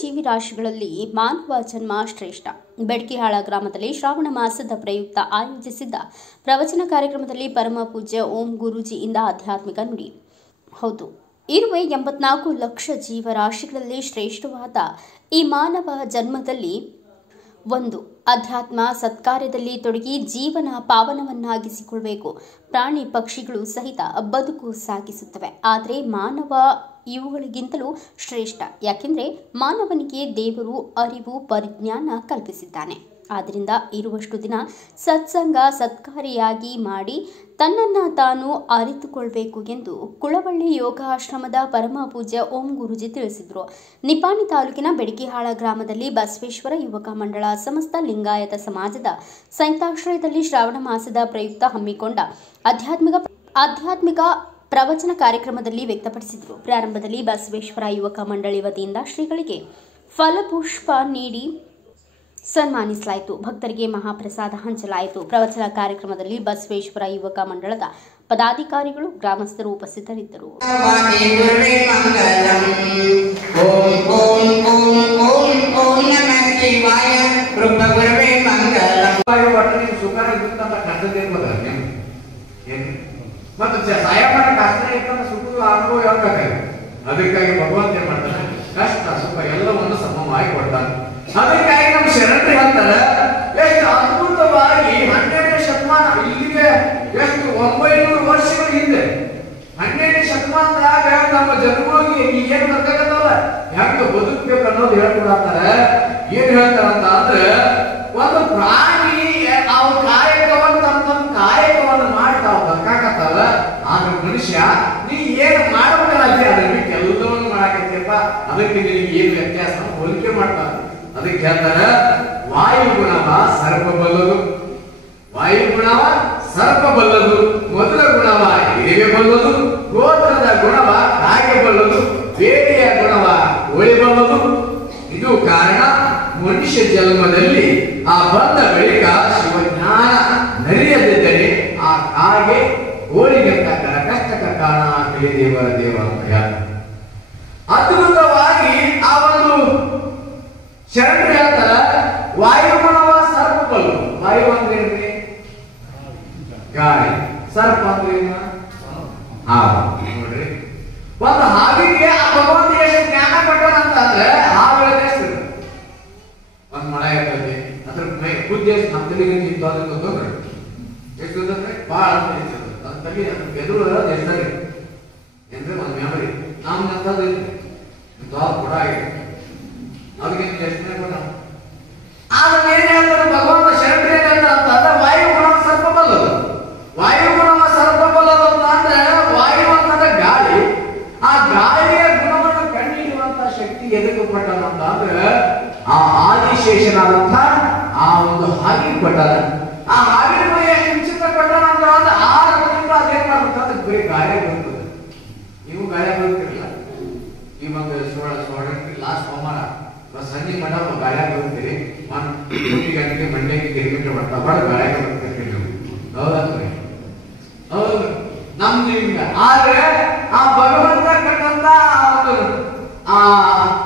ಜೀವಿರಾಶಿಗಳಲ್ಲಿ ಮಾನವ ಜನ್ಮ ಶ್ರೇಷ್ಠ. ಬೆಡಕಿಹಾಳ ಗ್ರಾಮದಲ್ಲಿ ಶ್ರಾವಣ ಮಾಸದ ಪ್ರಯುಕ್ತ ಆಯೋಜಿಸಿದ್ದ ಪ್ರವಚನ ಕಾರ್ಯಕ್ರಮದಲ್ಲಿ ಪರಮ ಪೂಜ್ಯ ಓಂ ಗುರೂಜಿಯಿಂದ ಆಧ್ಯಾತ್ಮಿಕ ನುಡಿ. ಹೌದು, ಇರುವೆ 84 ಲಕ್ಷ ಜೀವರಾಶಿಗಳಲ್ಲಿ ಶ್ರೇಷ್ಠವಾದ ಈ ಮಾನವ ಜನ್ಮದಲ್ಲಿ ಒಂದು ಅಧ್ಯಾತ್ಮ ಸತ್ಕಾರ್ಯದಲ್ಲಿ ತೊಡಗಿ ಜೀವನ ಪಾವನವನ್ನಾಗಿಸಿಕೊಳ್ಳಬೇಕು. ಪ್ರಾಣಿ ಪಕ್ಷಿಗಳು ಸಹಿತ ಬದುಕು ಸಾಗಿಸುತ್ತವೆ, ಆದರೆ ಮಾನವ ಇವುಗಳಿಗಿಂತಲೂ ಶ್ರೇಷ್ಠ. ಯಾಕೆಂದರೆ ಮಾನವನಿಗೆ ದೇವರು ಅರಿವು ಪರಿಜ್ಞಾನ ಕಲ್ಪಿಸಿದ್ದಾನೆ. ಆದ್ದರಿಂದ ಇರುವಷ್ಟು ದಿನ ಸತ್ಸಂಗ ಸತ್ಕಾರಿಯಾಗಿ ಮಾಡಿ ತನ್ನನ್ನು ತಾನು ಅರಿತುಕೊಳ್ಬೇಕು ಎಂದು ಕುಳವಳ್ಳಿ ಯೋಗಾಶ್ರಮದ ಪರಮ ಪೂಜ್ಯ ಓಂ ಗುರೂಜಿ ತಿಳಿಸಿದರು. ನಿಪಾಣಿ ತಾಲೂಕಿನ ಬೆಡಕಿಹಾಳ ಗ್ರಾಮದಲ್ಲಿ ಬಸವೇಶ್ವರ ಯುವಕ ಮಂಡಳ ಸಮಸ್ತ ಲಿಂಗಾಯತ ಸಮಾಜದ ಸಂಯುಕ್ತಾಶ್ರಯದಲ್ಲಿ ಶ್ರಾವಣ ಮಾಸದ ಪ್ರಯುಕ್ತ ಹಮ್ಮಿಕೊಂಡ ಆಧ್ಯಾತ್ಮಿಕ ಪ್ರವಚನ ಕಾರ್ಯಕ್ರಮದಲ್ಲಿ ವ್ಯಕ್ತಪಡಿಸಿದರು. ಪ್ರಾರಂಭದಲ್ಲಿ ಬಸವೇಶ್ವರ ಯುವಕ ಮಂಡಳಿ ವತಿಯಿಂದ ಶ್ರೀಗಳಿಗೆ ಫಲಪುಷ್ಪ ನೀಡಿ ಸನ್ಮಾನಿಸಲಾಯಿತು. ಭಕ್ತರಿಗೆ ಮಹಾಪ್ರಸಾದ ಹಂಚಲಾಯಿತು. ಪ್ರವಚನ ಕಾರ್ಯಕ್ರಮದಲ್ಲಿ ಬಸವೇಶ್ವರ ಯುವಕ ಮಂಡಳದ ಪದಾಧಿಕಾರಿಗಳು ಗ್ರಾಮಸ್ಥರು ಉಪಸ್ಥಿತರಿದ್ದರು. ಅದಕ್ಕಾಗಿ ಭಗವಂತ ಏನ್ ಮಾಡ್ತಾನೆ, ಕಷ್ಟ ಸುಖ ಎಲ್ಲವನ್ನು ಸಮವಾಗಿ ಕೊಡ್ತಾನೆ. ಅದಕ್ಕಾಗಿ ನಮ್ಮ ಶರಣರು ಹೇಳ್ತಾರೆ, ಎಷ್ಟು ಅದ್ಭುತವಾಗಿ 12ನೇ ಶತಮಾನ ಇಲ್ಲಿಗೆ ಎಷ್ಟು 900 ವರ್ಷಗಳ ಹಿಂದೆ 12ನೇ ಶತಮಾನದಾಗ ನಮ್ಮ ಜನಗಳಿಗೆ ಏನ್ ಬರ್ತಾಗತ್ತಲ್ಲ, ಹೆಂಗ ಬದುಕಬೇಕು ಅನ್ನೋದು ಹೇಳ್ಕೊಡ್ತಾರೆ. ಏನ್ ಹೇಳ್ತಾರಂತ ಅಂದ್ರೆ, ಒಂದು ಪ್ರಾಣಿ ಅವು ಕಾಯಕವನ್ನು ತಮ್ಮ ಕಾಯಕವನ್ನು ಮಾಡಿ ತಾವು ಬದುಕಾಕತ್ತಲ್ಲ, ಆಗ ಮನುಷ್ಯ ನೀ ಏನ್ ಮಾಡಬೇಕಾಗಿ ಅದ್ರ ಬಿಟ್ಟು ಎಲ್ಲವನ್ನು ಮಾಡಾಕತ್ತೀಯಪ್ಪ, ಅದಕ್ಕೆ ನಿನಗೆ ಏನ್ ವ್ಯತ್ಯಾಸ ಹೋಲಿಕೆ ಮಾಡ್ತಾರೆ. ಅದಕ್ಕೆ ಹೇಳ್ತಾರೆ, ವಾಯುಗುಣವ ಸರ್ಪ ಬಲ್ಲದು, ವಾಯುಗುಣವ ಸರ್ಪ ಬಲ್ಲದು, ಮೊದಲ ಗುಣವ ಇರುವೆ ಬಲ್ಲದು, ಗೋತ್ರದ ಗುಣವ ಕಾಗೆ ಬಲ್ಲದು, ಬೇರೆಯ ಗುಣವ ಕೋಳಿ ಬಲ್ಲದು. ಇದು ಕಾರಣ ಮನುಷ್ಯ ಜನ್ಮದಲ್ಲಿ ಆ ಬಂದ ಬಳಿಕ ಶಿವಜ್ಞಾನ ನರಿಯದಿದ್ದರೆ ಆ ಕಾಗೆ ಕೋಳಿಗಂತ ಕಷ್ಟಕ ಕಾರಣ ದೇವರ ದೇವ ಅಂತ ಹೇಳ್ತಾರೆ. ಅದ್ಭುತವಾಗಿ ಆ ಒಂದು ಶರಣರು ಹೇಳ್ತಾರ, ವಾಯುಗುಣವ ಸರ್ಪ ಬಲ್ಲು. ವಾಯು ಅಂದ್ರೆ ಏನ್ರಿ? ಗಾಳಿ. ಸರ್ಪ ಅಂದ್ರೆ ಏನು? ಹಾವು. ನೋಡ್ರಿ, ಒಂದು ಹಾವಿಗೆ ಆ ಭಗವಂತ ಎಷ್ಟು ಜ್ಞಾನ ಕೊಟ್ಟನ ಅಂತಂದ್ರೆ, ಹಾವುಗಳ ಎಷ್ಟು ಒಂದ್ ಮಳ ಇರ್ತದೆ, ಅದ್ರ ಬುದ್ಧಿ ಎಷ್ಟು ನಮ್ಮ ತಲೆಗೆ ನಿಂತು ಅದಕ್ಕೆ ಗೊತ್ತೋಗ್ರಿ ಎಷ್ಟು ಗೊತ್ತಂದ್ರೆ ಬಹಳ ಅಂತ ಇರ್ತದೆ. ನನ್ನ ತಲೆ ಅದ್ರ ಬೆದರು ಎಷ್ಟರಿ ಅಂದ್ರೆ ಒಂದು ಮೆಮರಿ ನಮ್ಗಂತದ್ದು ಕೂಡ ಆಗಿದೆ. ಅದಕ್ಕೆ ಎಷ್ಟು ಕೊಟ್ಟ. ಆದ್ರೆ ಏನ್ ಹೇಳ್ತಾರೆ ಭಗವಂತ ಶರಣರು ಏನ್ ಹೇಳ್ತಾರೆ ಅಂತಂದ್ರೆ, ವಾಯುಗುಣ ಸರ್ಪ ಬಲ್ಲದು. ವಾಯುಗುಣವ ಸರ್ಪ ಬಲ್ಲದು ಅಂತ ಅಂದ್ರೆ, ವಾಯು ಅಂತಂದ್ರೆ ಗಾಳಿ. ಆ ಗಾಳಿಯ ಗುಣವನ್ನು ಕಂಡುಹಿಡಿಯುವಂತ ಶಕ್ತಿ ಎದಕ್ಕೆ ಕೊಟ್ಟನ ಅಂತ ಅಂದ್ರೆ, ಆ ಆದಿಶೇಷನಾದಂತ ಆ ಒಂದು ಹಾಗೆ ಕೊಟ್ಟಾರ. ಆ ಹಾಗೆ ಎಷ್ಟು ವಿಚಿತ್ರ ಕೊಟ್ಟನ ಅಂತ ಅಂದ್ರೆ, 6 ತಿಂಗಳು ಅದೇನ್ ಮಾಡ್ಬೇಕಂದ್ರೆ ಬರೀ ಗಾಳಿ ಬರ್ತದೆ. ನೀವು ಗಾಳಿ ಬರ್ತಿರಲಿಲ್ಲ, ಈ ಒಂದು ಲಾಸ್ಟ್ ಸೋಮವಾರ ಸಂಜೆ ಮಠ ಗಾಳಿಯಾಗ ಬರ್ತೀರಿ, 1 ಗಂಟೆಗೆ ಮಂಡ್ಯಕ್ಕೆ ಕಿಲೋಮೀಟರ್ ಬರ್ತಾ ಗಾಳಿಯಾಗ ಬರ್ತಿರ್ತೀರಿ ನೀವು. ಹೌದಲ್ರಿ? ಹೌದು, ನಮ್ದು ಹಿಂಗ. ಆದ್ರೆ ಆ ಭಗವಂತ ಕಟ್ಟಂತ ಆ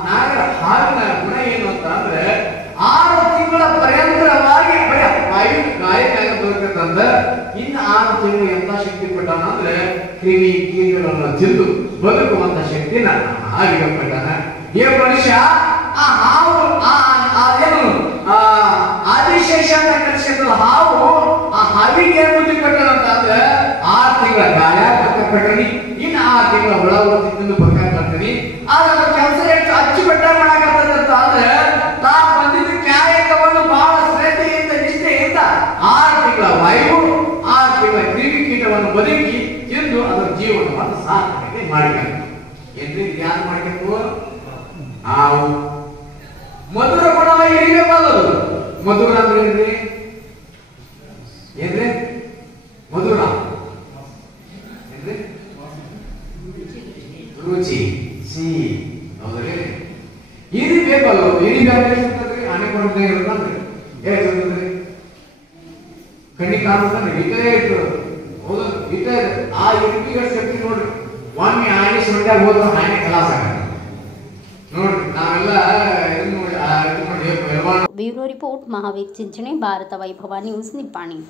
ನಾಗ ಹಾವಿನ ಗುಣ ಏನು ಅಂತ ಅಂದ್ರೆ, 6 ತಿಂಗಳ ಪರ್ಯಂತರವಾಗಿ ವಾಯು ಗಾಯಕಾಗ ಬರ್ತಕ್ಕಂಥ ಇನ್ನು 6 ತಿಂಗಳು ಎಂತ ಶಕ್ತಿ ಕೊಟ್ಟಾನ ಅಂದ್ರೆ, ಕ್ರಿಮಿ ಕೀಟಗಳನ್ನು ತಿಂದು ಬದುಕುವಂತ ಶಕ್ತಿನ ಹಾವಿಗೆ ಕೊಟ್ಟಾನ. ಈ ಮನುಷ್ಯ ಆ ಹಾವು ಏನು ಆದಿಶೇಷ ಅಂತ ಕರೆಸಿದ ಹಾವು ಆ ಹಾವಿಗೆ ಬುದ್ಧಿ ಕೊಟ್ಟನಂತ ಅಂದ್ರೆ, 6 ತಿಂಗಳ ಗಾಯ ಕಟ್ಟನಿ, ಇನ್ನು 6 ತಿಂಗಳ ಒಳಗೆ ತಿಂದು ಬದುಕಾಕತ್ತೀನಿ. ಆದ್ರೆ ಕೆಲಸ ಎಷ್ಟು ಅಚ್ಚುಕಟ್ಟ ಮಾಡಾಕತ್ತಂತ ಅಂದ್ರೆ, ತಾ ಬಂದಿದ್ದ ಕಾಯಕವನ್ನು ಬಹಳ ಶ್ರದ್ಧೆಯಿಂದ ನಿಷ್ಠೆಯಿಂದ 6 ತಿಂಗಳ ವಾಯು 6 ತಿಂಗಳ ಕ್ರಿಮಿ ಕೀಟವನ್ನು ಬದುಕಿ ತಿಂದು ಅದರ ಜೀವನವನ್ನು ಸಾರ್ಥಕತೆ ಮಾಡಿಕೊಂಡು ಏನ್ರಿ ಯಾರು ಮಾಡಬೇಕು? ಹಾವು. ಮಧುರ ಗುಣವ ಇರಿವೆ ಬಲ್ಲದು. ಮಧುರ ಅಂದ್ರೆ ಏನ್ರಿ? ಏನ್ರಿ ಮಧುರ? ಏನ್ರಿ? ರುಚಿ, ಸಿಹಿ. ಹೌದ್ರಿ? ಇರಿವೆ ಬಲ್ಲದು. ಇರಿವೆ ಅಂದ್ರೆ ಎಷ್ಟಿರ್ತದ್ರಿ? ಆನೆ ಕೊಡ್ತಾ ಇರೋದಂದ್ರಿ ಹೇಳ್ತದ್ರಿ, ಕಣ್ಣಿ ಕಾಣುತ್ತಂದ್ರೆ ಇತೇ ಇರ್ತದ. ಹೌದು, ಇತೇ ಇದೆ. ಆ ಇರಿವಿಗಳ ಶಕ್ತಿ ನೋಡ್ರಿ, ಒಮ್ಮೆ ಆನೆ ಸೊಂಡ್ಯಾಗ ಹೋದ್ರೆ ಆನೆ ಕಲಾಸ ಆಗತ್ತೆ. ನೋಡ್ರಿ ನಾವೆಲ್ಲ ಇದನ್ನ ನೋಡಿ ಪೈಲ್ವಾನ್. ಬ್ಯೂರೋ ರಿಪೋರ್ಟ್ ಮಹಾವೀರ್ ಚಿಂಚಣೆ, ಭಾರತ ವೈಭವ news, Nippani.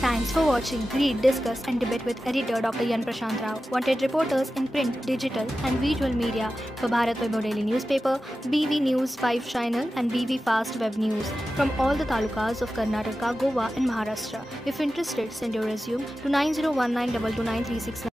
Thanks for watching. Read, discuss and debate with editor Dr. Yan Prashant Rao. Wanted reporters in print, digital and visual media for Bharat Vaibhav Daily Newspaper, BV News 5 Channel and BV Fast Web News from all the talukas of Karnataka, Goa and Maharashtra. If interested, send your resume to 9019229369.